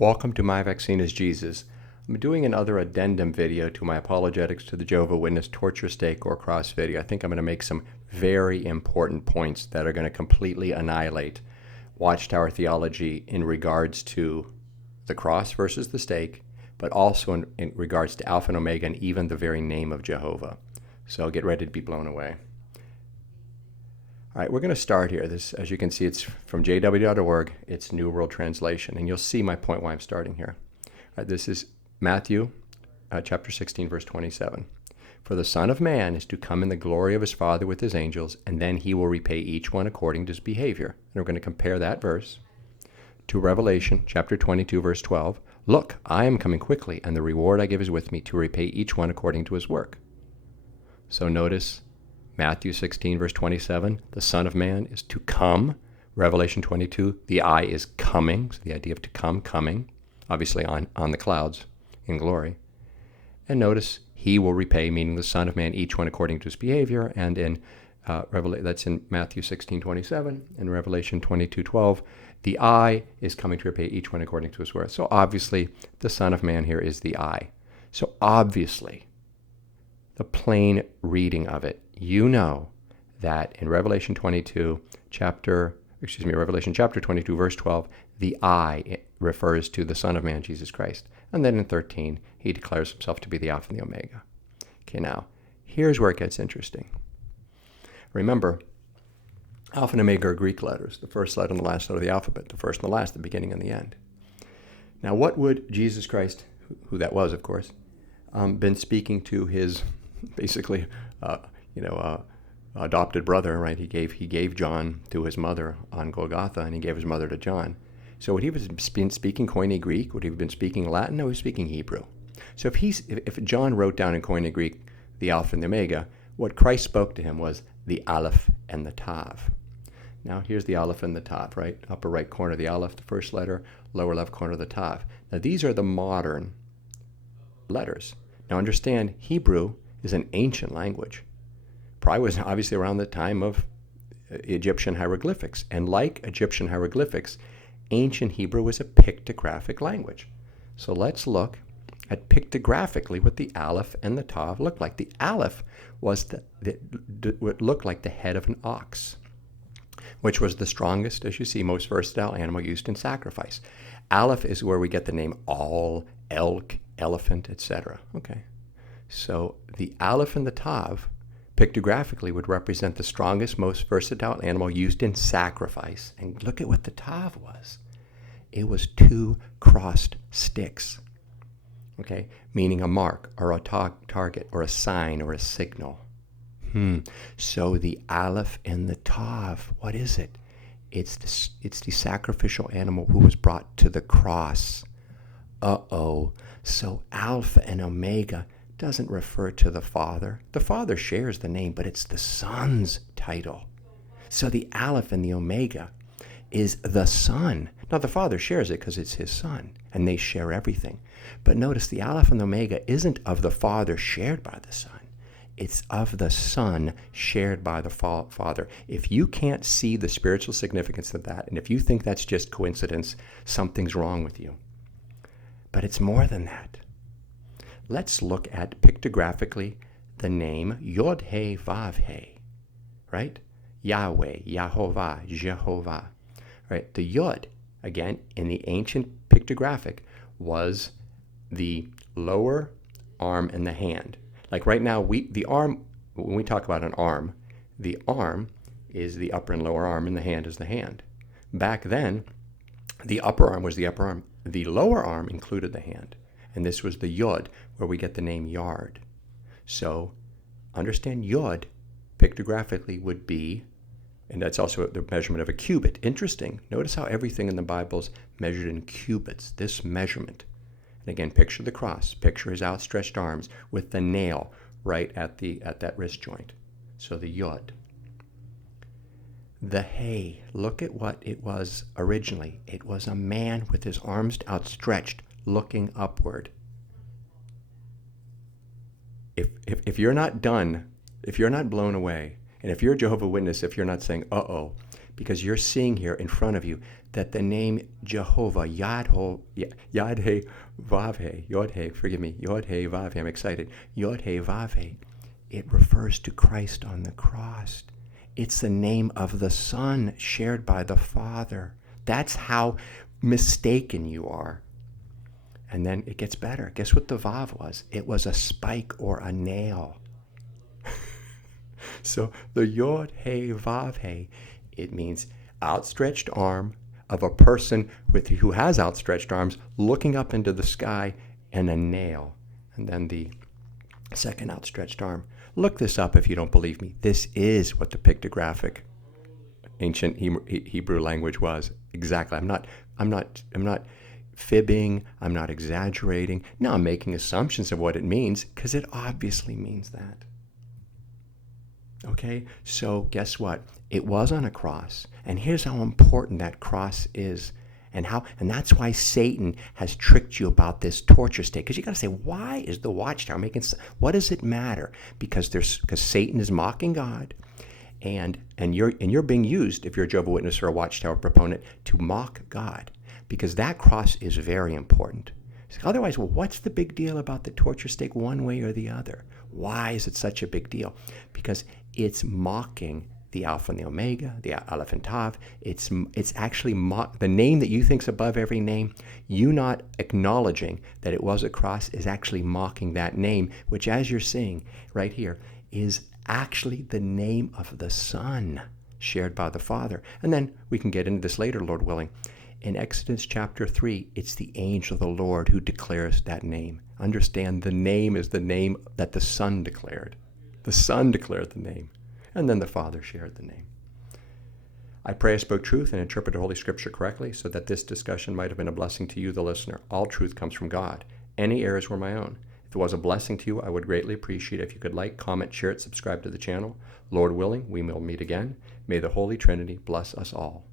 Welcome to My Vaccine is Jesus. I'm doing another addendum video to my Apologetics to the Jehovah Witness torture, stake, or cross video. I think I'm going to make some very important points that are going to completely annihilate Watchtower theology in regards to the cross versus the stake, but also in regards to Alpha and Omega and even the very name of Jehovah. So get ready to be blown away. All right, we're going to start here. This, as you can see, it's from jw.org. It's New World Translation, and you'll see my point why I'm starting here. All right, this is Matthew chapter 16, verse 27. For the Son of Man is to come in the glory of his Father with his angels, and then he will repay each one according to his behavior. And we're going to compare that verse to Revelation chapter 22, verse 12. Look, I am coming quickly, and the reward I give is with me to repay each one according to his work. So notice Matthew 16, verse 27, the Son of Man is to come. Revelation 22, the I is coming. So the idea of to come, coming, obviously on the clouds in glory. And notice, he will repay, meaning the Son of Man, each one according to his behavior. And in that's in Matthew 16, 27. And Revelation 22, 12, the I is coming to repay each one according to his worth. So obviously, the Son of Man here is the I. So obviously, the plain reading of it, you know that in Revelation chapter 22, verse 12, the I refers to the Son of Man, Jesus Christ. And then in 13, he declares himself to be the Alpha and the Omega. Okay, now, here's where it gets interesting. Remember, Alpha and Omega are Greek letters, the first letter and the last letter of the alphabet, the first and the last, the beginning and the end. Now, what would Jesus Christ, who that was, of course, been speaking to his, basically, adopted brother, right? He gave John to his mother on Golgotha, and he gave his mother to John. So would he have been speaking Koine Greek? Would he have been speaking Latin? No, he was speaking Hebrew. So if John wrote down in Koine Greek the Alpha and the Omega, what Christ spoke to him was the Alef and the Tav. Now here's the Alef and the Tav, right? Upper right corner the Alef, the first letter, lower left corner the Tav. Now these are the modern letters. Now understand, Hebrew is an ancient language. Probably was obviously around the time of Egyptian hieroglyphics. And like Egyptian hieroglyphics, ancient Hebrew was a pictographic language. So let's look at pictographically what the Aleph and the Tav looked like. The Aleph was what looked like the head of an ox, which was the strongest, as you see, most versatile animal used in sacrifice. Aleph is where we get the name awl, elk, elephant, etc. Okay. So the Aleph and the Tav pictographically would represent the strongest, most versatile animal used in sacrifice. And look at what the Tav was. It was two crossed sticks, okay, meaning a mark or a target or a sign or a signal. So the Aleph and the Tav, what is it? It's the sacrificial animal who was brought to the cross. So Alpha and Omega doesn't refer to the Father. The Father shares the name, but it's the Son's title. So the Aleph and the Omega is the Son. Now the Father shares it because it's his Son, and they share everything. But notice the Aleph and the Omega isn't of the Father shared by the Son. It's of the Son shared by the Father. If you can't see the spiritual significance of that, and if you think that's just coincidence, something's wrong with you. But it's more than that. Let's look at pictographically the name Yod Hey Vav Hey, right? Yahweh, Jehovah, Jehovah. Right? The Yod, again, in the ancient pictographic, was the lower arm and the hand. Like right now, the arm, when we talk about an arm, the arm is the upper and lower arm, and the hand is the hand. Back then, the upper arm was the upper arm. The lower arm included the hand. And this was the Yod, where we get the name yard. So understand Yod pictographically would be, and that's also the measurement of a cubit. Interesting. Notice how everything in the Bible is measured in cubits, this measurement. And again, picture the cross. Picture his outstretched arms with the nail right at that wrist joint. So the Yod. The Hey, look at what it was originally. It was a man with his arms outstretched, looking upward. If you're not done, if you're not blown away, and if you're a Jehovah Witness, if you're not saying, because you're seeing here in front of you that the name Jehovah, Yod Hey Vav Hey, Yod Hey, forgive me, Yod Hey Vav Hey, I'm excited, Yod Hey Vav Hey, it refers to Christ on the cross. It's the name of the Son shared by the Father. That's how mistaken you are. And then it gets better. Guess what the Vav was? It was a spike or a nail. So the Yod Hey Vav Hey, it means outstretched arm of a person who has outstretched arms looking up into the sky, and a nail. And then the second outstretched arm. Look this up if you don't believe me. This is what the pictographic ancient Hebrew language was. Exactly. I'm not fibbing. I'm not exaggerating. No, I'm making assumptions of what it means because it obviously means that. Okay, so guess what? It was on a cross, and here's how important that cross is, and that's why Satan has tricked you about this torture state. Because you got to say, why is the Watchtower making? What does it matter? Because Satan is mocking God, and you're being used, if you're a Jehovah's Witness or a Watchtower proponent, to mock God, because that cross is very important. Otherwise, well, what's the big deal about the torture stake one way or the other? Why is it such a big deal? Because it's mocking the Alpha and the Omega, the Alef and Tav. It's actually the name that you think's above every name. You not acknowledging that it was a cross is actually mocking that name, which, as you're seeing right here, is actually the name of the Son shared by the Father. And then we can get into this later, Lord willing. In Exodus chapter 3, it's the angel of the Lord who declares that name. Understand, the name is the name that the Son declared. The Son declared the name, and then the Father shared the name. I pray I spoke truth and interpreted Holy Scripture correctly so that this discussion might have been a blessing to you, the listener. All truth comes from God. Any errors were my own. If it was a blessing to you, I would greatly appreciate it if you could like, comment, share it, subscribe to the channel. Lord willing, we will meet again. May the Holy Trinity bless us all.